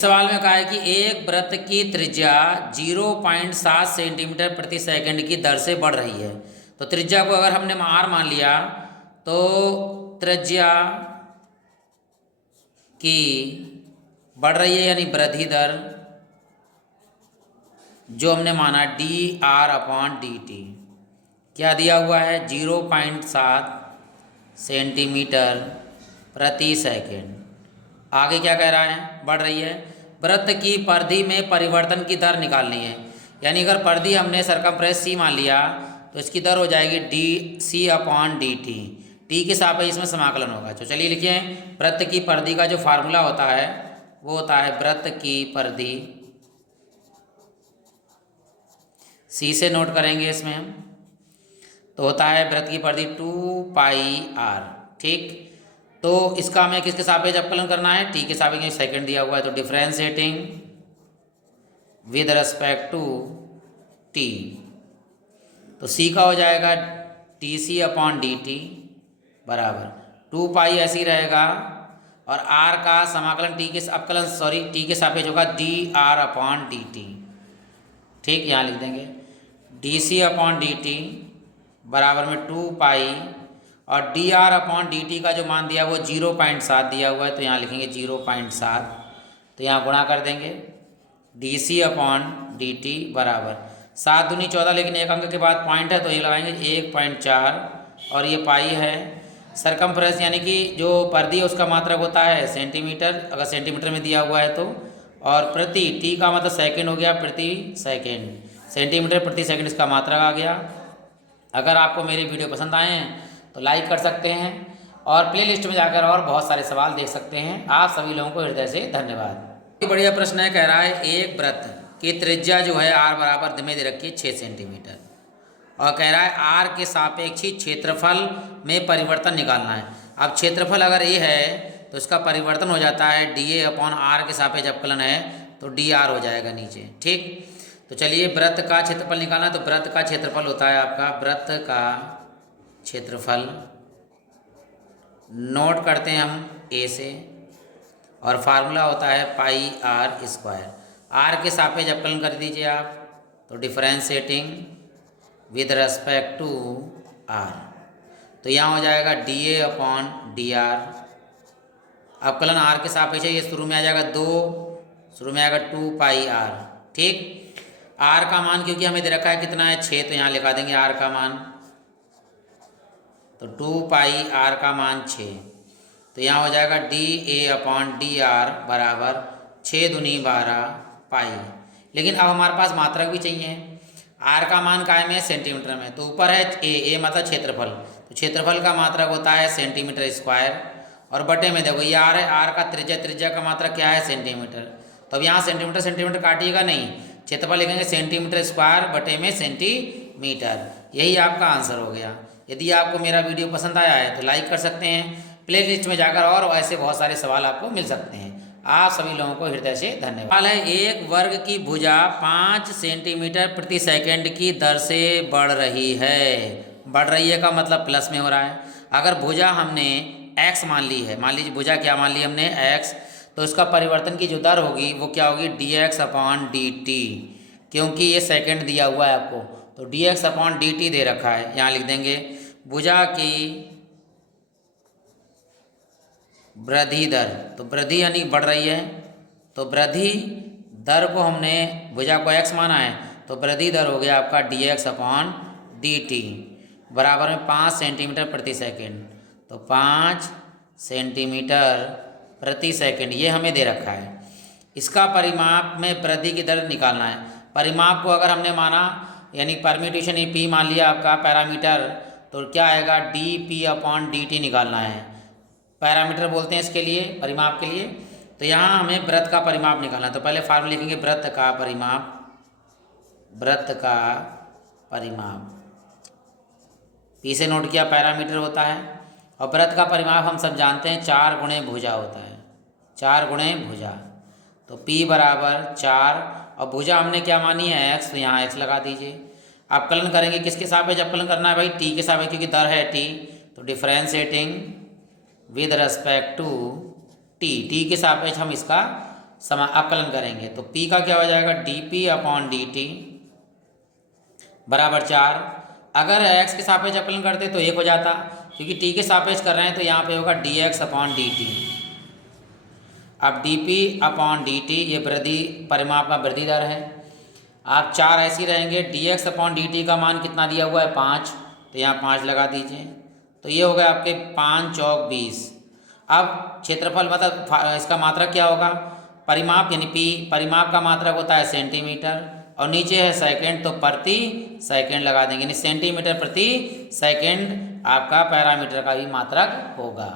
सवाल में कहा है कि एक वृत्त की त्रिज्या 0.7 सेंटीमीटर प्रति सेकंड की दर से बढ़ रही है। तो त्रिज्या को अगर हमने r मान लिया तो त्रिज्या की बढ़ रही है यानी वृद्धि दर जो हमने माना dr/dt क्या दिया हुआ है 0.7 सेंटीमीटर प्रति सेकंड। आगे क्या कह रहा है, बढ़ रही है। वृत्त की परिधि में परिवर्तन की दर निकालनी है, यानी अगर परिधि हमने सरकमफ्रेंस c मान लिया तो इसकी दर हो जाएगी dc/dt। टी के सापेक्ष इसमें समाकलन होगा। तो चलिए लिखिए, वृत्त की परिधि का जो फार्मूला होता है वो होता है वृत्त की परिधि, c से नोट करेंगे इसमें हम, तो होता है वृत्त की परिधि 2πr। ठीक, तो इसका हमें किसके सापेक्ष अवकलन करना है, टी के सापेक्ष में सेकंड दिया हुआ है, तो differentiating with respect to T, तो सी का हो जाएगा dc/dt बराबर 2π ऐसे ही रहेगा और r का समाकलन टी के अवकलन टी के सापेक्ष होगा dr/dt। ठीक, यहाँ लिख देंगे dc/dt बराबर में 2π और dr/dt का जो मान दिया वो 0.7 दिया हुआ है, तो यहाँ लिखेंगे 0.7, तो यहाँ गुणा कर देंगे dc/dt बराबर 7 दूनी 14, लेकिन एक अंक के बाद पॉइंट है तो ये लगाएंगे 1.4 और ये पाई है। सरकमफ्रेंस यानी कि जो परिधि है उसका मात्रक होता है सेंटीमीटर, अगर सेंटीमीटर में दिया हुआ है तो, और प्रति टी का मतलब सेकंड हो गया प्रति सेकंड, सेंटीमीटर प्रति सेकंड इसका मात्रक आ गया। अगर आपको मेरी वीडियो पसंद आए हैं तो लाइक कर सकते हैं और प्लेलिस्ट में जाकर और बहुत सारे सवाल देख सकते हैं। आप सभी लोगों को हृदय से धन्यवाद। बढ़िया प्रश्न है, कह रहा है एक वृत्त की त्रिज्या जो है r बराबर में दे रखी है 6 सेंटीमीटर और कह रहा है r के सापेक्षी क्षेत्रफल में परिवर्तन निकालना है। अब क्षेत्रफल अगर a है तो इसका परिवर्तन हो जाता है dA/r के सापेक्ष अवकलन है तो dr हो जाएगा नीचे। ठीक, तो चलिए वृत्त का क्षेत्रफल निकालना है, तो वृत्त का क्षेत्रफल होता है आपका, वृत्त का क्षेत्रफल नोट करते हैं हम a से, और फार्मूला होता है πr²। r के सापेक्ष अवकलन कर दीजिए आप, तो differentiating with respect to r, तो यहाँ हो जाएगा dA/dr, अवकलन r के सापेक्ष है, ये शुरू में आ जाएगा 2, शुरू में आएगा 2πr। ठीक, r का मान क्योंकि हमें दे रखा है कितना है 6, तो यहाँ लिखा देंगे r का मान, तो 2πr का मान 6, तो यहाँ हो जाएगा dA/dr बराबर 6 दूनी 12 पाई। लेकिन अब हमारे पास मात्रक भी चाहिए, r का मान कायम है सेंटीमीटर में, तो ऊपर है a मतलब क्षेत्रफल, तो क्षेत्रफल का मात्रक होता है सेंटीमीटर स्क्वायर, और बटे में देखो ये r है, r का त्रिज्या का मात्रक क्या है सेंटीमीटर, तो अब यहाँ सेंटीमीटर काटिएगा नहीं, क्षेत्रफल लिखेंगे सेंटीमीटर स्क्वायर बटे में सेंटीमीटर, यही आपका आंसर हो गया। यदि आपको मेरा वीडियो पसंद आया है तो लाइक कर सकते हैं, प्लेलिस्ट में जाकर और ऐसे बहुत सारे सवाल आपको मिल सकते हैं। आप सभी लोगों को हृदय से धन्यवाद। सवाल है, एक वर्ग की भुजा 5 सेंटीमीटर प्रति सेकंड की दर से बढ़ रही है। बढ़ रही है का मतलब प्लस में हो रहा है। अगर भुजा हमने x मान ली है, मान लीजिए भुजा क्या मान ली हमने x, तो इसका परिवर्तन की जो दर होगी वो क्या होगी dx/dt, क्योंकि ये सेकंड दिया हुआ है आपको, तो dx/dt दे रखा है, यहाँ लिख देंगे भुजा की वृद्धि दर, तो वृद्धि यानी बढ़ रही है, तो वृद्धि दर को हमने भुजा को x माना है, तो वृद्धि दर हो गया आपका dx/dt बराबर में 5 सेंटीमीटर प्रति सेकंड, तो 5 सेंटीमीटर प्रति सेकंड ये हमें दे रखा है। इसका परिमाप में वृद्धि की दर निकालना है। परिमाप को अगर हमने माना यानी परम्यूटेशन ये p मान लिया आपका पैरामीटर, तो क्या आएगा dp/dt निकालना है, पैरामीटर बोलते हैं इसके लिए, परिमाप के लिए। तो यहाँ हमें वृत्त का परिमाप निकालना है, तो पहले फार्मूला लिखेंगे वृत्त का परिमाप, वृत्त का परिमाप, पी से नोट किया पैरामीटर होता है, और वृत्त का परिमाप हम सब जानते हैं 4 गुणे भुजा होता है, 4 गुणे भुजा, तो p बराबर 4, और भुजा हमने क्या मानी है x, तो यहाँ x लगा दीजिए। अवकलन करेंगे किसके सापेक्ष अवकलन करना है भाई, t के सापेक्ष, क्योंकि दर है t, तो differentiating with respect to T के सापेक्ष हम इसका अवकलन करेंगे तो p का क्या हो जाएगा, dp अपॉन dt बराबर 4। अगर x के सापेक्ष अवकलन करते तो 1 हो जाता, क्योंकि t के सापेक्ष कर रहे हैं तो यहाँ पे होगा dx अपॉन dt। अब dp अपॉन dt ये वृद्धि परिमाप का वृद्धि दर है। आप 4 ऐसे ही रहेंगे, dx अपॉन dt का मान कितना दिया हुआ है 5, तो यहाँ 5 लगा दीजिए, तो ये हो गया आपके 5 चौक 20। अब क्षेत्रफल मतलब इसका मात्रक क्या होगा, परिमाप यानी p, परिमाप का मात्रक होता है सेंटीमीटर और नीचे है सेकंड, तो प्रति सेकंड लगा देंगे, यानी सेंटीमीटर प्रति सेकंड आपका पैरामीटर का भी मात्रक होगा।